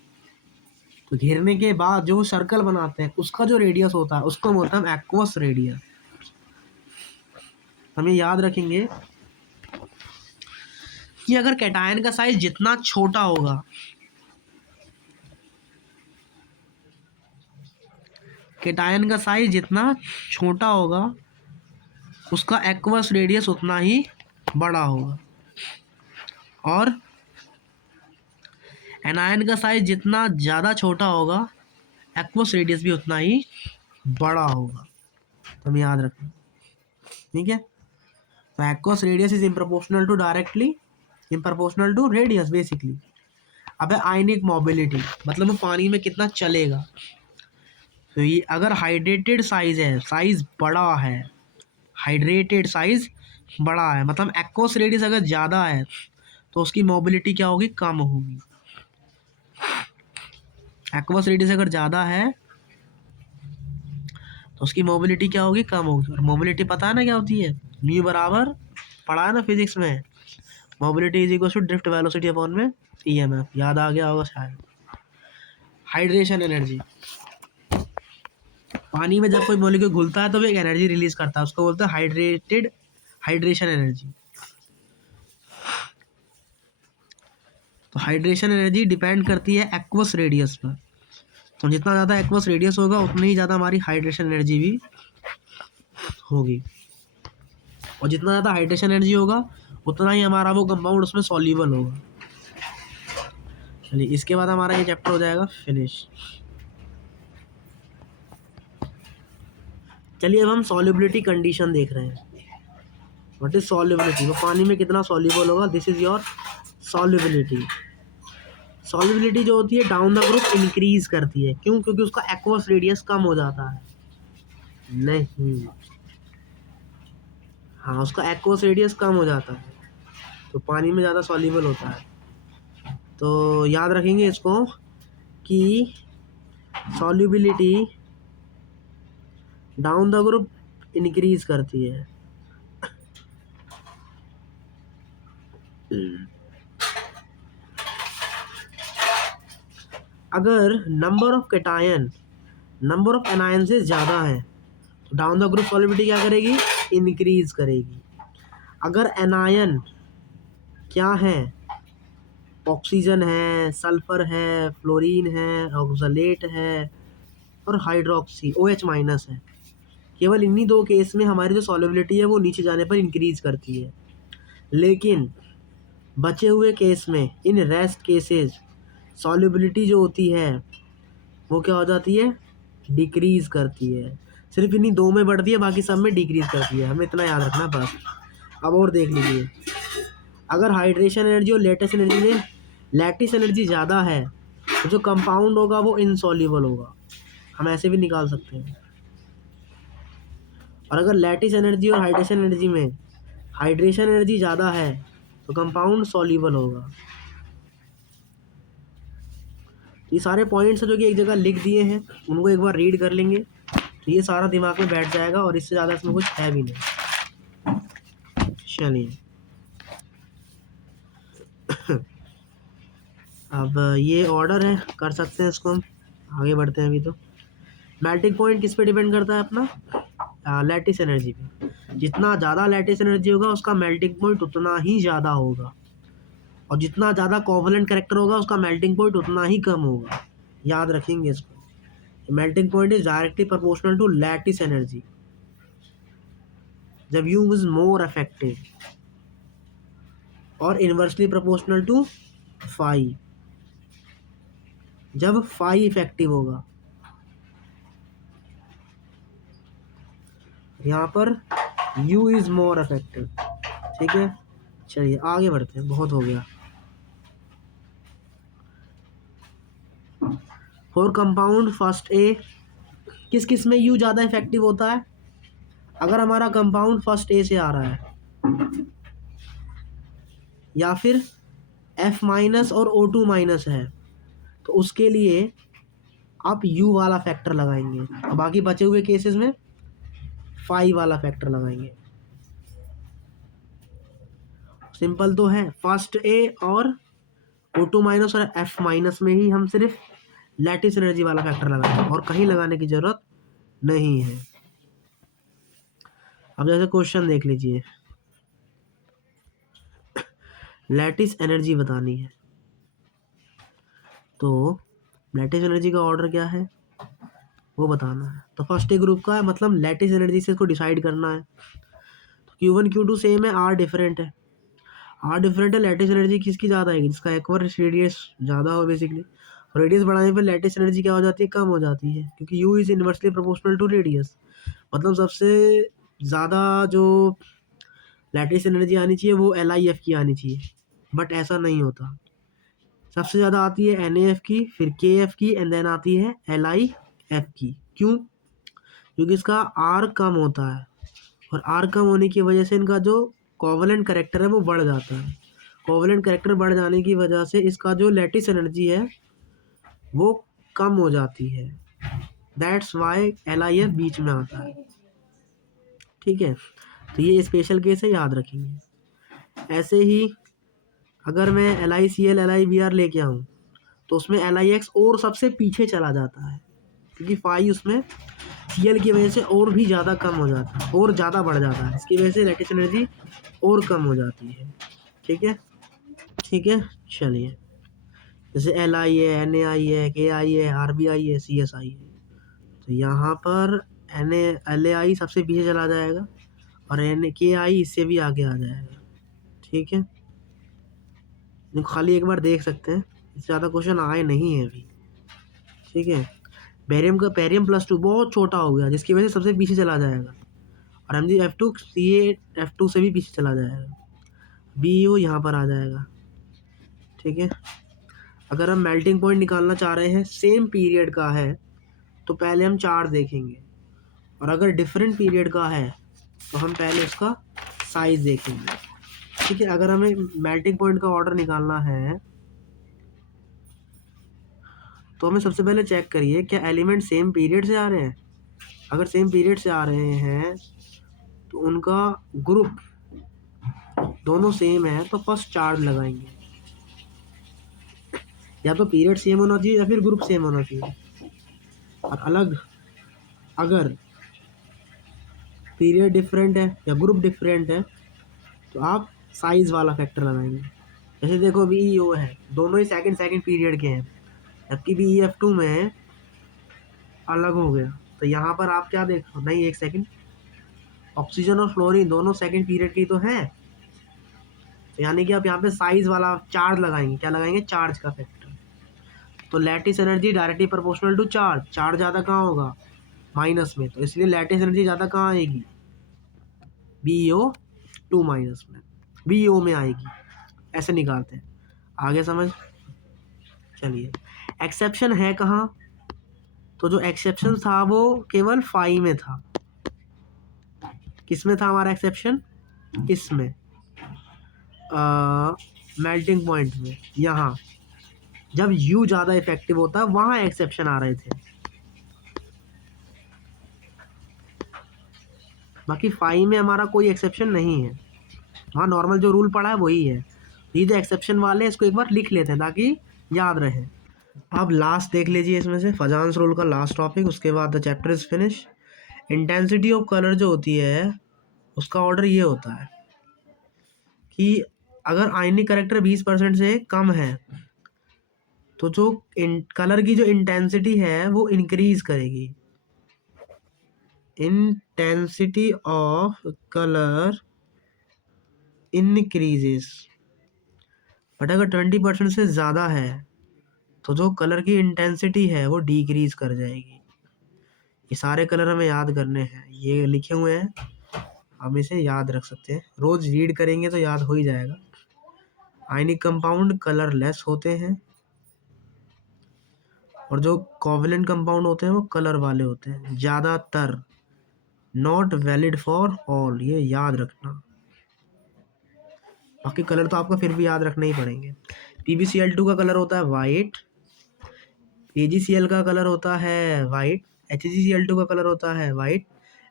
तो घेरने के बाद जो सर्कल बनाते हैं उसका जो रेडियस होता है उसको बोलते हैं हम एक्वस रेडियस। हमें याद रखेंगे कि अगर कैटायन का साइज जितना छोटा होगा, कैटायन का साइज जितना छोटा होगा उसका एक्वस रेडियस उतना ही बड़ा होगा, और एनायन का साइज जितना ज़्यादा छोटा होगा एक्वस रेडियस भी उतना ही बड़ा होगा। तो हमें याद रखना, ठीक है। तो aqueous radius is improportional to directly improportional to radius basically. अब है आयनिक मोबिलिटी, मतलब वो पानी में कितना चलेगा। तो ये अगर हाइड्रेटेड साइज है, साइज बड़ा है, हाइड्रेटेड साइज बड़ा है, मतलब एक्वस रेडियस अगर ज़्यादा है तो उसकी मोबिलिटी क्या होगी, कम होगी। एक्वस रेडियस अगर ज़्यादा है तो उसकी मोबिलिटी क्या होगी, कम होगी। और मोबिलिटी पता है ना क्या होती है, म्यू बराबर, पढ़ा है ना फिजिक्स में, mobility is equal to drift velocity upon में EMF। याद आ गया होगा शायद। हाइड्रेशन एनर्जी, पानी में जब कोई मॉलिक्यूल घुलता है तो वो एक एनर्जी रिलीज करता है, उसको बोलते हैं हाइड्रेशन एनर्जी। तो हाइड्रेशन एनर्जी डिपेंड करती है एक्वस रेडियस पर। तो जितना ज़्यादा एक्वस रेडियस होगा उतनी ही ज़्यादा हमारी हाइड्रेशन एनर्जी भी होगी, और जितना ज़्यादा हाइड्रेशन एनर्जी होगा उतना ही हमारा वो कंपाउंड उसमें सॉल्यूबल होगा। चलिए इसके बाद हमारा ये चैप्टर हो जाएगा फिनिश। चलिए अब हम सॉल्युबिलिटी कंडीशन देख रहे हैं। व्हाट इज सॉल्युबिलिटी, वो पानी में कितना सॉल्युबल होगा, this is your solubility. Solubility जो होती है डाउन द ग्रुप इंक्रीज करती है, क्यों, क्योंकि उसका एक्वस रेडियस कम हो जाता है। नहीं, हाँ, उसका एक्वस रेडियस कम हो जाता है तो पानी में ज़्यादा सॉल्युबल होता है। तो याद रखेंगे इसको कि solubility down the group increase करती है। अगर number of cation number of anion से ज़्यादा है तो डाउन द ग्रुप सॉल्युबिलिटी क्या करेगी, इंक्रीज करेगी। अगर एनायन क्या है, ऑक्सीजन है, सल्फर है, फ्लोरीन है, ऑक्सलेट है और हाइड्रोक्सी OH माइनस है, केवल इन्हीं 2 केस में हमारी जो सॉल्युबिलिटी है वो नीचे जाने पर इंक्रीज करती है। लेकिन बचे हुए केस में, इन रेस्ट केसेस, सॉल्युबिलिटी जो होती है वो क्या हो जाती है, डिक्रीज करती है। सिर्फ इन्हीं दो में बढ़ती है, बाकी सब में डिक्रीज करती है, हमें इतना याद रखना बस। अब और देख लीजिए, अगर हाइड्रेशन एनर्जी और लैटिस एनर्जी में लैटिस एनर्जी ज़्यादा है तो जो कंपाउंड होगा वो इनसॉल्युबल होगा, हम ऐसे भी निकाल सकते हैं। और अगर लैटिस एनर्जी और हाइड्रेशन एनर्जी में हाइड्रेशन एनर्जी ज़्यादा है तो कंपाउंड सॉल्युबल होगा। ये सारे पॉइंट्स जो कि एक जगह लिख दिए हैं, उनको एक बार रीड कर लेंगे तो ये सारा दिमाग में बैठ जाएगा, और इससे ज़्यादा इसमें कुछ है भी नहीं। चलिए अब ये ऑर्डर है, कर सकते हैं इसको, हम आगे बढ़ते हैं। अभी तो मेल्टिंग पॉइंट किस पे डिपेंड करता है अपना, लैटिस एनर्जी पे। जितना ज़्यादा लैटिस एनर्जी होगा उसका मेल्टिंग पॉइंट उतना ही ज़्यादा होगा, और जितना ज़्यादा कोवलेंट कैरेक्टर होगा उसका मेल्टिंग पॉइंट उतना ही कम होगा। याद रखेंगे इसको, melting point is directly proportional to lattice energy जब यू इज मोर इफेक्टिव, और इन्वर्सली प्रोपोर्शनल टू फाई जब फाई इफेक्टिव होगा। यहाँ पर U इज मोर इफेक्टिव। ठीक है, चलिए आगे बढ़ते हैं, बहुत हो गया। फॉर कंपाउंड फर्स्ट ए, किस किस में U ज़्यादा इफेक्टिव होता है? अगर हमारा कंपाउंड फर्स्ट ए से आ रहा है, या फिर F माइनस और O2 माइनस है, तो उसके लिए आप U वाला फैक्टर लगाएंगे, और बाकी बचे हुए केसेस में फाई वाला फैक्टर लगाएंगे। सिंपल तो है, फर्स्ट ए और O2 माइनस और F माइनस में ही हम सिर्फ लैटिस एनर्जी वाला फैक्टर लगाएंगे, और कहीं लगाने की जरूरत नहीं है। अब जैसे क्वेश्चन देख लीजिए, लैटिस एनर्जी बतानी है, तो लैटिस एनर्जी का ऑर्डर क्या है वो बताना है। तो फर्स्ट ए ग्रुप का है, मतलब लैटिस एनर्जी से इसको डिसाइड करना है। तो Q1 Q2 सेम है, R डिफरेंट है। R डिफरेंट है, लैटिस एनर्जी किसकी ज़्यादा आएगी, जिसका एक्वस रेडियस ज़्यादा हो बेसिकली। रेडियस बढ़ाने पर लैटिस एनर्जी क्या हो जाती है, कम हो जाती है, क्योंकि U is inversely proportional to radius. मतलब सबसे ज़्यादा जो लैटिस एनर्जी आनी चाहिए वो LIF की आनी चाहिए, बट ऐसा नहीं होता। सबसे ज़्यादा आती है NAF की, फिर KF की, एंड देन आती है LIF की। क्यों? क्योंकि इसका R कम होता है, और R कम होने की वजह से इनका जो कोवलेंट कैरेक्टर है वो बढ़ जाता है। कोवलेंट कैरेक्टर बढ़ जाने की वजह से इसका जो लैटिस एनर्जी है वो कम हो जाती है। दैट्स वाई LIF बीच में आता है। ठीक है, तो ये स्पेशल केस है, याद रखेंगे। ऐसे ही अगर मैं LICL LIBR लेके आऊँ तो उसमें LIX और सबसे पीछे चला जाता है, क्योंकि फाई उसमें Cl की वजह से और भी ज़्यादा कम हो जाता है, और ज़्यादा बढ़ जाता है, इसकी वजह से लैटिस एनर्जी और कम हो जाती है। ठीक है, ठीक है, चलिए जैसे LI है, NAI है, KI है, RBI है, CSI है, तो यहाँ पर LAI सबसे पीछे चला जाएगा, और KI इससे भी आगे आ जाएगा। ठीक है, खाली एक बार देख सकते हैं, इससे ज़्यादा क्वेश्चन आए नहीं है अभी। ठीक है, बेरियम का पेरियम +2 बहुत छोटा हो गया, जिसकी वजह से सबसे पीछे चला जाएगा, और MgF2 CaF2 से भी पीछे चला जाएगा, BeO यहाँ पर आ जाएगा। ठीक है, अगर हम मेल्टिंग पॉइंट निकालना चाह रहे हैं सेम पीरियड का है तो पहले हम चार्ज देखेंगे, और अगर डिफरेंट पीरियड का है तो हम पहले उसका साइज़ देखेंगे। ठीक है, अगर हमें मेल्टिंग पॉइंट का ऑर्डर निकालना है तो हमें सबसे पहले चेक करिए क्या एलिमेंट सेम पीरियड से आ रहे हैं। अगर सेम पीरियड से आ रहे हैं तो उनका ग्रुप दोनों सेम है तो फर्स्ट चार्ज लगाएंगे, या तो पीरियड सेम होना चाहिए या फिर ग्रुप सेम होना चाहिए। और अलग अगर पीरियड डिफरेंट है या ग्रुप डिफरेंट है तो आप साइज़ वाला फैक्टर लगाएंगे। जैसे देखो BeO है, दोनों ही सेकंड पीरियड के हैं, जबकि BeF2 में अलग हो गया, तो यहाँ पर आप क्या देख रहे हो, नहीं एक सेकंड, ऑक्सीजन और फ्लोरीन दोनों सेकंड पीरियड की तो हैं, तो यानी कि आप यहाँ पे साइज़ वाला चार्ज लगाएंगे। क्या लगाएंगे? चार्ज का फैक्टर। तो lattice energy directly proportional to charge, charge ज़्यादा कहाँ होगा, माइनस में, तो इसलिए लैटिस एनर्जी ज़्यादा कहाँ आएगी, BO2 माइनस में, BO में आएगी, ऐसे निकालते हैं। आगे समझ, चलिए एक्सेप्शन है कहाँ, तो जो एक्सेप्शन था वो केवल फाई में था। किस में था हमारा एक्सेप्शन, इसमें मेल्टिंग पॉइंट में, यहाँ जब U ज़्यादा इफेक्टिव होता है वहाँ एक्सेप्शन आ रहे थे, बाकी फाई में हमारा कोई एक्सेप्शन नहीं है, वहाँ नॉर्मल जो रूल पड़ा है वही है। ये जो एक्सेप्शन वाले इसको एक बार लिख लेते हैं ताकि याद रहे। अब लास्ट देख लीजिए इसमें से फजान्स रूल का लास्ट टॉपिक, उसके बाद the chapter is finish. Intensity of colour जो होती है उसका ऑर्डर ये होता है कि अगर आयनिक करेक्टर 20% से कम है तो जो कलर की जो इंटेंसिटी है वो इंक्रीज करेगी, intensity of colour increases. But अगर 20% से ज़्यादा है तो जो कलर की इंटेंसिटी है वो डिक्रीज कर जाएगी। ये सारे कलर हमें याद करने हैं, ये लिखे हुए हैं, हम इसे याद रख सकते हैं, रोज रीड करेंगे तो याद हो ही जाएगा। आयनिक कंपाउंड कलरलेस होते हैं और जो कोवेलेंट कंपाउंड होते हैं वो कलर वाले होते हैं ज़्यादातर, नॉट वैलिड फॉर ऑल, ये याद रखना। बाकी कलर तो आपको फिर भी याद रखने ही पड़ेंगे। PbCl2 का कलर होता है वाइट, AgCl का कलर होता है वाइट, HgCl2 का कलर होता है वाइट,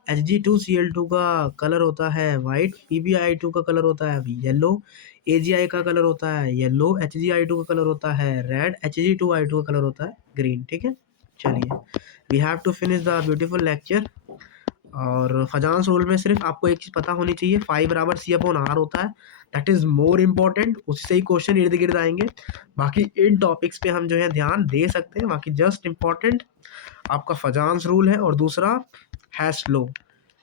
Hg2Cl2 का कलर होता है वाइट, PbI2 का कलर होता है येलो, AgI का कलर होता है येलो, HgI2 का कलर होता है रेड, Hg2I2 का कलर होता है ग्रीन। ठीक है, चलिए we have to finish the beautiful lecture. और फजान्स रूल में सिर्फ आपको एक चीज़ पता होनी चाहिए, फाई बराबर C/R होता है, दैट इज़ मोर इम्पॉर्टेंट, उससे ही क्वेश्चन इर्द गिर्द आएंगे। बाकी इन टॉपिक्स पे हम जो है ध्यान दे सकते हैं, बाकी जस्ट इम्पॉर्टेंट आपका फजान्स रूल है और दूसरा हैश लो,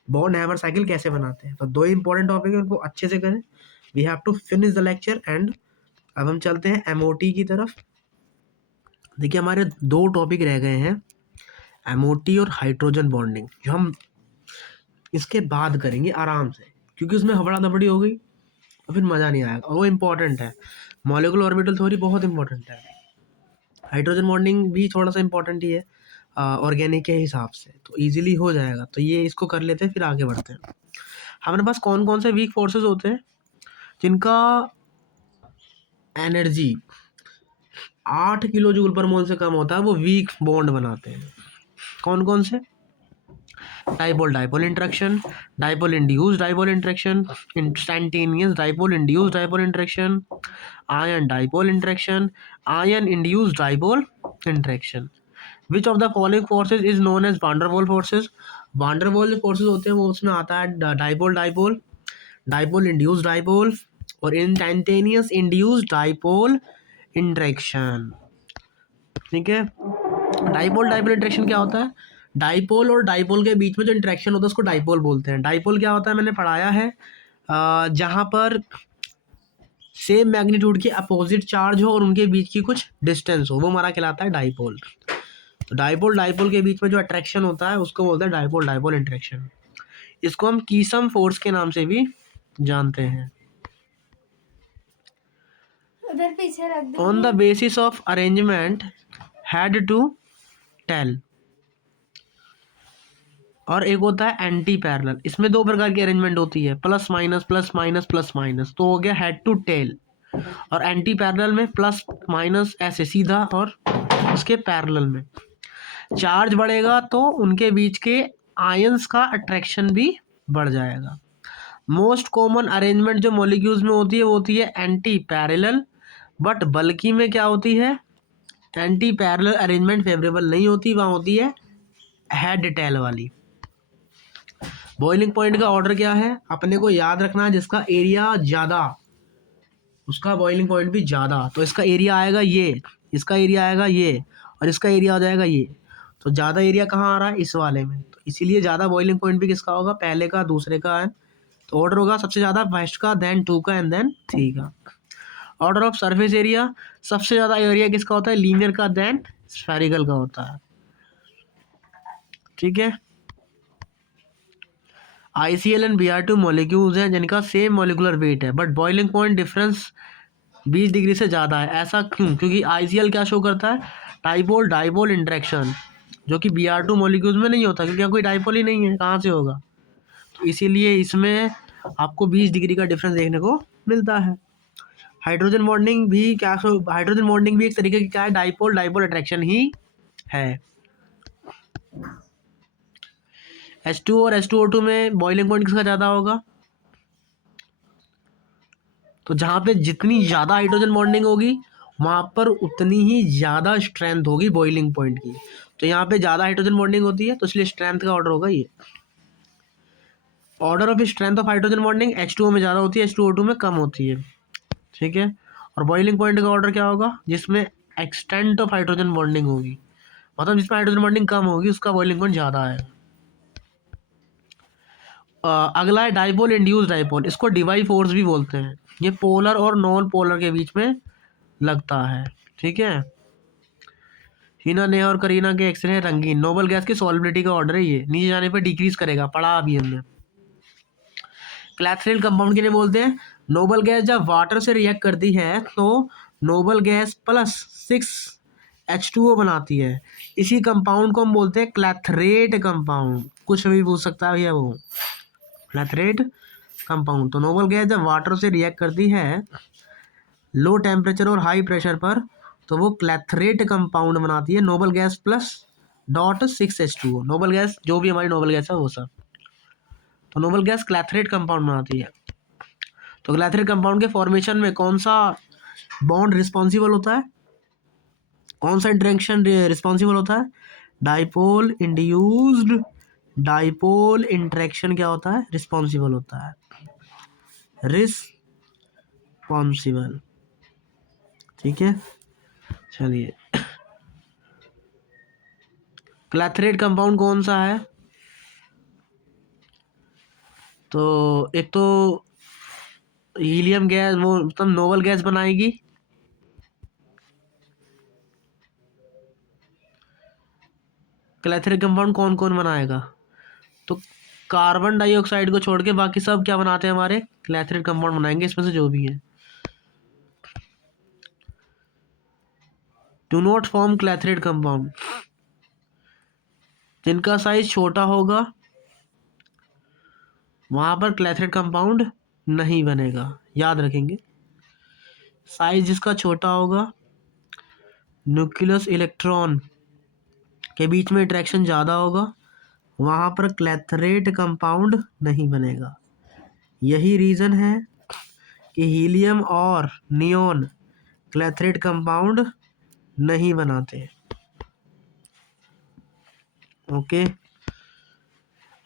बॉन्ड हैमर साइकिल कैसे बनाते हैं। तो दो इंपॉर्टेंट टॉपिक है, उनको अच्छे से करें। We have to finish the lecture and अब हम चलते हैं MOT की तरफ। देखिए हमारे दो टॉपिक रह गए हैं, MOT और हाइड्रोजन बॉन्डिंग, जो हम इसके बाद करेंगे आराम से, क्योंकि उसमें हबड़ा दबड़ी हो गई और फिर मज़ा नहीं आएगा, और वो इम्पॉर्टेंट है। मॉलिक्यूलर ऑर्बिटल थ्योरी बहुत इंपॉर्टेंट है, हाइड्रोजन बॉन्डिंग भी थोड़ा सा इंपॉर्टेंट ही है ऑर्गेनिक के हिसाब से, तो इजीली हो जाएगा। तो ये इसको कर लेते हैं, फिर आगे बढ़ते हैं। हमारे पास कौन कौन से वीक फोर्सेस होते हैं जिनका एनर्जी 8 किलो जूल पर मोल से कम होता है, वो वीक बॉन्ड बनाते हैं। कौन कौन से, dipole dipole interaction, dipole induced dipole interaction, instantaneous dipole induced dipole interaction, ion dipole interaction, ion induced dipole interaction. Which of the following forces is known as van der Waals forces. Van der Waals जो फोर्सेज होते हैं वो उसमें आता है dipole dipole, dipole induced dipole और इंस्टैंटेनियस इंड्यूस्ड डाइपोल इंटरेक्शन। ठीक है, डाइपोल डाइपोल इंटरेक्शन क्या होता है, डाइपोल और डाइपोल के बीच में जो इंटरेक्शन होता है उसको डाइपोल बोलते हैं। डाइपोल क्या होता है, मैंने पढ़ाया है, जहाँ पर सेम मैग्नीट्यूड के अपोजिट चार्ज हो और उनके बीच की कुछ डिस्टेंस हो, वो हमारा कहलाता है डाइपोल। तो डाइपोल डाइपोल के बीच में जो अट्रैक्शन होता है उसको बोलते हैं डाइपोल डाइपोल इंटरेक्शन। इसको हम कीसम फोर्स के नाम से भी जानते हैं। उधर पीछे रख दो। On the basis of arrangement had to tell, और एक होता है एंटी पैरेलल, इसमें दो प्रकार की अरेंजमेंट होती है, plus minus plus minus plus minus, तो हो गया हेड टू टेल। और एंटी पैरेलल में प्लस माइनस ऐसे सीधा, और उसके पैरेलल में चार्ज बढ़ेगा तो उनके बीच के आयंस का अट्रैक्शन भी बढ़ जाएगा। मोस्ट कॉमन अरेंजमेंट जो मॉलिक्यूल्स में होती है वो होती है एंटी पैरेलल, बट बल्कि में क्या होती है, एंटी पैरेलल अरेंजमेंट फेवरेबल नहीं होती, वहाँ होती है हेड टेल वाली। बॉइलिंग पॉइंट का ऑर्डर क्या है, अपने को याद रखना है, जिसका एरिया ज़्यादा उसका बॉइलिंग पॉइंट भी ज़्यादा, तो इसका एरिया आएगा ये, इसका एरिया आएगा ये, और इसका एरिया आ जाएगा ये। तो ज़्यादा एरिया कहाँ आ रहा है, इस वाले में, तो इसीलिए ज़्यादा बॉइलिंग पॉइंट भी किसका होगा, पहले का दूसरे का है। तो ऑर्डर होगा सबसे ज़्यादा फर्स्ट का, देन 2 का एंड देन 3 का। ऑर्डर ऑफ सरफेस एरिया, सबसे ज़्यादा एरिया किसका होता है, लीनियर का, देन स्फेरिकल का होता है। ठीक है। ICl एंड Br2 मॉलिक्यूल्स हैं जिनका सेम मॉलिकुलर वेट है but boiling point difference 20 degree से ज़्यादा है। ऐसा क्यों? क्योंकि ICl क्या शो करता है, डाइपोल डाइपोल इंटरेक्शन, जो कि Br2 मॉलिक्यूल्स में नहीं होता, क्योंकि यहाँ कोई डाइपोल ही नहीं है, कहाँ से होगा। तो इसीलिए इसमें आपको 20 डिग्री का डिफरेंस देखने को मिलता है। हाइड्रोजन बॉन्डिंग भी क्या, हाइड्रोजन बॉन्डिंग भी एक तरीके की क्या है, डाइपोल डाइपोल अट्रैक्शन ही है। H2 और H2O2 में बॉइलिंग पॉइंट किसका ज़्यादा होगा, तो जहाँ पे जितनी ज़्यादा हाइड्रोजन बॉन्डिंग होगी वहाँ पर उतनी ही ज़्यादा स्ट्रेंथ होगी बॉइलिंग पॉइंट की। तो यहाँ पे ज़्यादा हाइड्रोजन बॉन्डिंग होती है तो इसलिए स्ट्रेंथ का ऑर्डर होगा ये। Order of strength of hydrogen bonding H2O में ज़्यादा होती है, H2O2 में कम होती है। ठीक है। और बॉइलिंग पॉइंट का ऑर्डर क्या होगा, जिसमें एक्सटेंट ऑफ हाइड्रोजन बॉन्डिंग होगी, मतलब जिसमें हाइड्रोजन बॉन्डिंग कम होगी उसका बॉइलिंग पॉइंट ज़्यादा है। अगला है डाइपोल इंड्यूस डाइपोल, इसको डिवाई फोर्स भी बोलते हैं। ये पोलर और नॉन पोलर के बीच में लगता है। ठीक है। हिना नेहा और करीना के एक्सरे हैं रंगीन, नोबल गैस की सॉल्बिलिटी का ऑर्डर है ये, नीचे जाने पर डिक्रीज करेगा, पढ़ा अभी हमने। क्लैथरिल कंपाउंड के लिए बोलते हैं, नोबल गैस जब वाटर से रिएक्ट करती है तो नोबल गैस प्लस 6H2O बनाती है। इसी कंपाउंड को हम बोलते हैं क्लैथरेट कंपाउंड, कुछ भी पूछ सकता है भैया वो, क्लैथरेट कंपाउंड। तो नोबल गैस जब वाटर से रिएक्ट करती है लो टेम्परेचर और हाई प्रेशर पर तो वो क्लैथरेट कंपाउंड बनाती है, noble gas plus dot 6H2O। Noble gas जो भी हमारी नोबल गैस है वो सब, तो नोबल गैस क्लैथरेट कंपाउंड बनाती है। तो क्लैथरेट कंपाउंड के फॉर्मेशन में कौन सा बॉन्ड रिस्पॉन्सिबल होता है, कौन सा इंटरेक्शन रिस्पॉन्सिबल होता है, डाइपोल इंड्यूस्ड डाइपोल इंटरेक्शन क्या होता है, रिस्पॉन्सिबल होता है, रिस्पॉन्सिबल। ठीक है। चलिए, क्लैथरेट कंपाउंड कौन सा है, तो एक तो हीलियम गैस, वो मतलब नोबल गैस बनाएगी, क्लैथरेट कंपाउंड कौन कौन बनाएगा, तो कार्बन डाइऑक्साइड को छोड़ के बाकी सब क्या बनाते हैं हमारे, क्लैथरेट कंपाउंड बनाएंगे, इसमें से जो भी है। Do not form clathrate compound, जिनका साइज छोटा होगा वहां पर क्लैथरेट कंपाउंड नहीं बनेगा, याद रखेंगे। साइज जिसका छोटा होगा, न्यूक्लियस इलेक्ट्रॉन के बीच में इंटरेक्शन ज़्यादा होगा, वहाँ पर क्लैथरेट कंपाउंड नहीं बनेगा। यही रीज़न है कि हीलियम और नियोन क्लैथरेट कंपाउंड नहीं बनाते। ओके।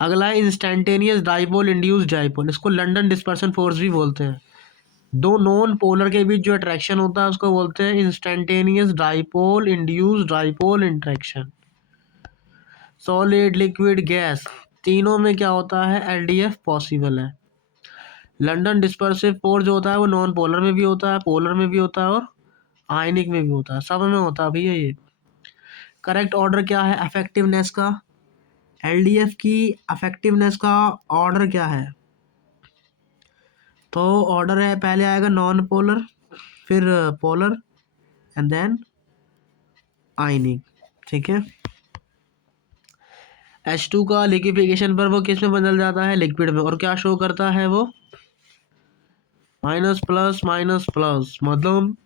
अगला है इंस्टैंटेनियस डाइपोल इंड्यूस्ड डाइपोल, इसको लंदन डिस्पर्सन फोर्स भी बोलते हैं। दो नॉन पोलर के बीच जो अट्रैक्शन होता है उसको बोलते हैं instantaneous dipole induced dipole interaction. Solid liquid gas तीनों में क्या होता है, LDF पॉसिबल है। लंदन डिस्पर्सिव फोर्स जो होता है वो नॉन पोलर में भी होता है, पोलर में भी होता है और आयनिक में भी होता है, सब में होता है भैया ये। करेक्ट ऑर्डर क्या है अफेक्टिवनेस का, LDF की अफेक्टिवनेस का ऑर्डर क्या है, तो ऑर्डर है पहले आएगा नॉन पोलर, फिर पोलर एंड देन आयनिक। ठीक है। H2 का लिक्विफिकेशन पर वो किस में बदल जाता है, लिक्विड में, और क्या शो करता है वो, माइनस प्लस, मतलब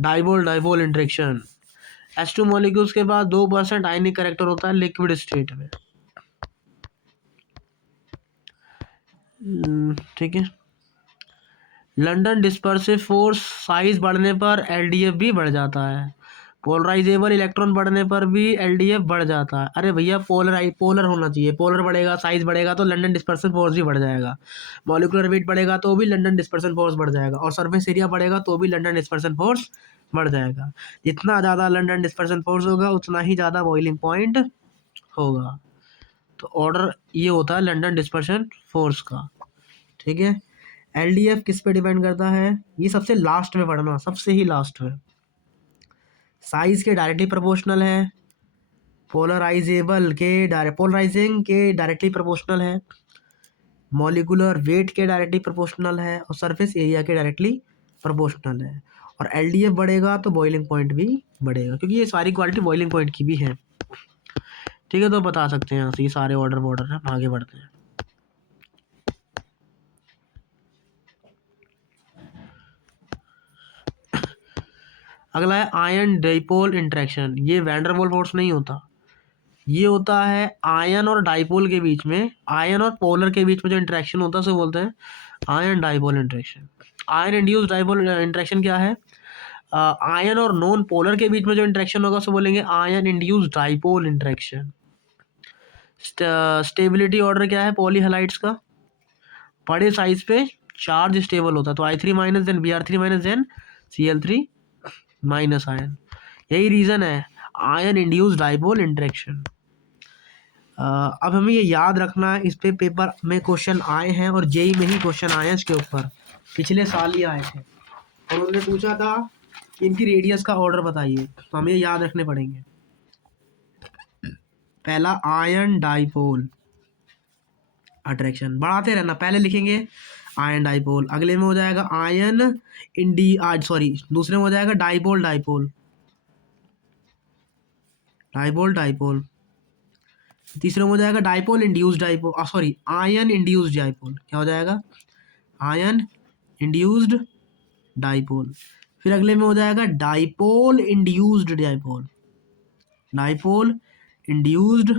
dipole dipole interaction. H2 molecules के बाद 2% आयनिक करेक्टर होता है लिक्विड स्टेट में। ठीक है। लंदन डिस्पर्सिव फोर्स साइज बढ़ने पर LDF भी बढ़ जाता है, पोलराइजेबल इलेक्ट्रॉन बढ़ने पर भी LDF बढ़ जाता है। अरे भैया पोलर होना चाहिए, पोलर बढ़ेगा साइज बढ़ेगा तो लंदन डिस्पर्सन फोर्स भी बढ़ जाएगा, मॉलिक्यूलर वेट बढ़ेगा तो भी लंदन डिस्पर्सन फोर्स बढ़ जाएगा, और सरफेस एरिया बढ़ेगा तो भी लंदन डिस्पर्सन फोर्स बढ़ जाएगा। जितना ज़्यादा लंदन डिस्पर्सन फोर्स होगा उतना ही ज़्यादा बॉइलिंग पॉइंट होगा। तो ऑर्डर ये होता है लंदन डिस्पर्सन फोर्स का। ठीक है। LDF किस पे डिपेंड करता है, ये सबसे लास्ट में पढ़ना, सबसे ही लास्ट में। साइज के डायरेक्टली प्रोपोर्शनल है, पोलराइजिंग के डायरेक्टली प्रोपोर्शनल है, मॉलिक्यूलर वेट के डायरेक्टली प्रोपोर्शनल है, और सरफेस एरिया के डायरेक्टली प्रोपोर्शनल है। और LDF बढ़ेगा तो बॉइलिंग पॉइंट भी बढ़ेगा, क्योंकि ये सारी क्वालिटी बॉइलिंग पॉइंट की भी है। ठीक है, तो बता सकते हैं यहाँ से, ये सारे ऑर्डर हैं। आगे बढ़ते हैं। अगला है आयन डाइपोल इंटरेक्शन। ये वैन डर वाल्स फोर्स नहीं होता, ये होता है आयन और डाइपोल के बीच में, आयन और पोलर के बीच में जो इंटरेक्शन होता है उसे बोलते हैं ion dipole interaction. Ion induced dipole interaction क्या है, आयन और नॉन पोलर के बीच में जो इंटरेक्शन होगा उसे बोलेंगे ion induced dipole interaction. Stability order क्या है पॉली हैलाइड्स का, बड़े साइज पे चार्ज स्टेबल होता है, तो I3 minus then Br3 minus then Cl3 minus ion. यही रीज़न है आयन इंड्यूस्ड डाइपोल इंटरेक्शन। अब हमें ये याद रखना है, इस पे पेपर में क्वेश्चन आए हैं और जेई में ही क्वेश्चन आए हैं इसके ऊपर, पिछले साल ही आए थे। और उन्होंने पूछा था कि इनकी रेडियस का ऑर्डर बताइए, तो हमें याद रखने पड़ेंगे। पहला आयन डाइपोल अट्रैक्शन, बढ़ाते रहना, पहले लिखेंगे आयन डाइपोल, अगले में हो जाएगा आयन दूसरे में हो जाएगा डाइपोल डाइपोल डाइपोल डाइपोल, तीसरे में हो जाएगा dipole induced dipole, ion induced dipole. क्या हो जाएगा, आयन इंड्यूस्ड डाइपोल। फिर अगले में हो जाएगा dipole induced dipole, dipole induced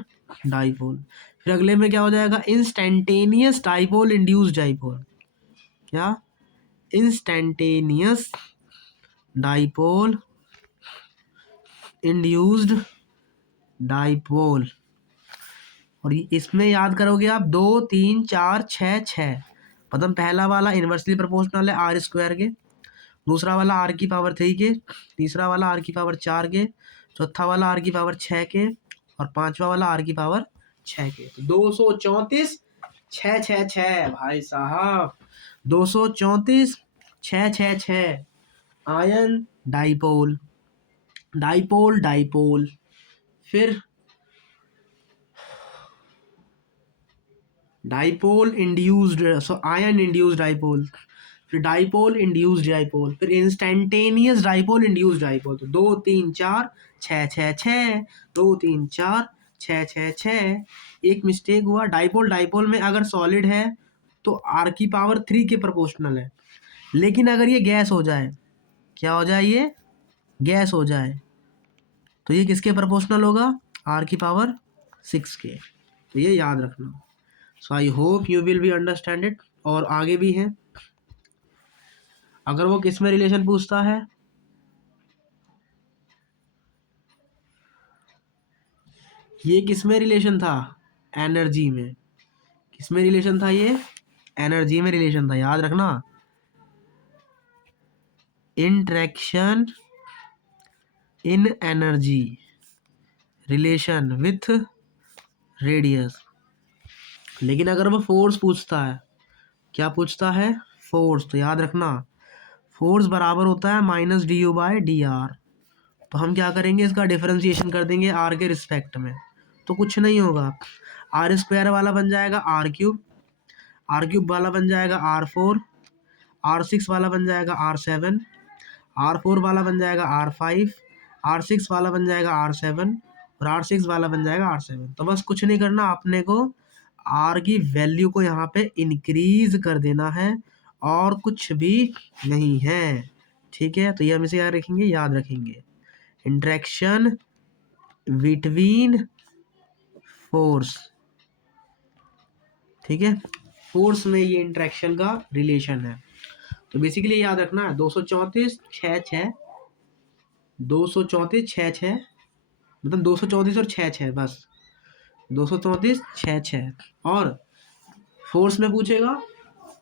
dipole. फिर अगले में क्या हो जाएगा, इंस्टेंटेनियस डाइपोल इंड्यूस्ड डाइपोल। क्या, इंस्टेंटेनियस डाइपोल इंड्यूस्ड डाइपोल। और इसमें याद करोगे आप 2 3 4 6 6, मतलब पहला वाला इन्वर्सली प्रोपोर्शनल है R स्क्वायर के, दूसरा वाला R की पावर 3 के, तीसरा वाला R की पावर 4 के, चौथा वाला R की पावर 6 के, और पांचवा वाला R की पावर 6 के। तो 234 6 6 6 भाई साहब, 234 6 6 6 आयन डाइपोल, डाइपोल डाइपोल। फिर dipole induced, ion induced dipole, फिर डाइपोल इंड्यूस्ड डाइपोल, फिर इंस्टेंटेनियस डाइपोल इंड्यूस्ड डाइपोल। तो 2 3 4 6 6 6, 2 3 4 6 6 6। एक मिस्टेक हुआ, डाइपोल डाइपोल में अगर सॉलिड है तो R की पावर 3 के प्रोपोर्शनल है, लेकिन अगर ये गैस हो जाए, क्या हो जाए, ये गैस हो जाए, तो ये किसके प्रोपोर्शनल होगा, R की पावर 6 के। तो ये याद रखना। So I hope you will be understand it. और आगे भी हैं, अगर वो किस में रिलेशन पूछता है, ये किस में रिलेशन था, एनर्जी में, किस में रिलेशन था, ये एनर्जी में रिलेशन था, याद रखना, interaction in energy relation with radius. लेकिन अगर वो फोर्स पूछता है, क्या पूछता है, फोर्स, तो याद रखना फोर्स बराबर होता है -du/dr। तो हम क्या करेंगे, इसका डिफरेंशिएशन कर देंगे r के रिस्पेक्ट में, तो कुछ नहीं होगा, R स्क्वायर वाला बन जाएगा R क्यूब वाला बन जाएगा R4, R6 वाला बन जाएगा R7, R4 वाला बन जाएगा R5, R6 वाला बन जाएगा R7, और R6 वाला बन जाएगा R7। तो बस कुछ नहीं करना, आपने को R की वैल्यू को यहाँ पे इंक्रीज कर देना है, और कुछ भी नहीं है। ठीक है, तो ये हम इसे याद रखेंगे, याद रखेंगे, इंटरेक्शन बिटवीन फोर्स। ठीक है, फोर्स में ये इंटरेक्शन का रिलेशन है। तो बेसिकली याद रखना है 234 6 6, 234 6 6, मतलब 234 और 6 6, बस 234 6 6। और फोर्स में पूछेगा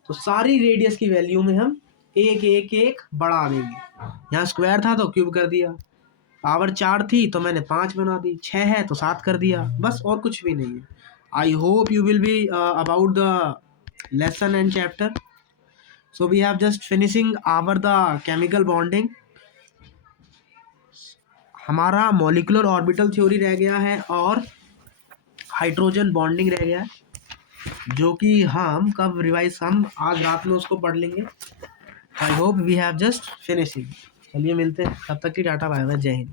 तो सारी रेडियस की वैल्यू में हम एक एक एक बढ़ा देंगे। यहाँ स्क्वायर था तो क्यूब कर दिया, पावर 4 थी तो मैंने 5 बना दी, 6 है तो 7 कर दिया, बस और कुछ भी नहीं है। I hope you will be about the lesson and chapter. So we have just finishing our the chemical bonding. हमारा मॉलिक्यूलर ऑर्बिटल थ्योरी रह गया है और हाइड्रोजन बॉन्डिंग रह गया है, जो कि हम कब रिवाइज, हम आज रात में उसको पढ़ लेंगे। I hope we have just finishing. चलिए मिलते हैं, तब तक की टाटा बाय बाय, जय हिंद।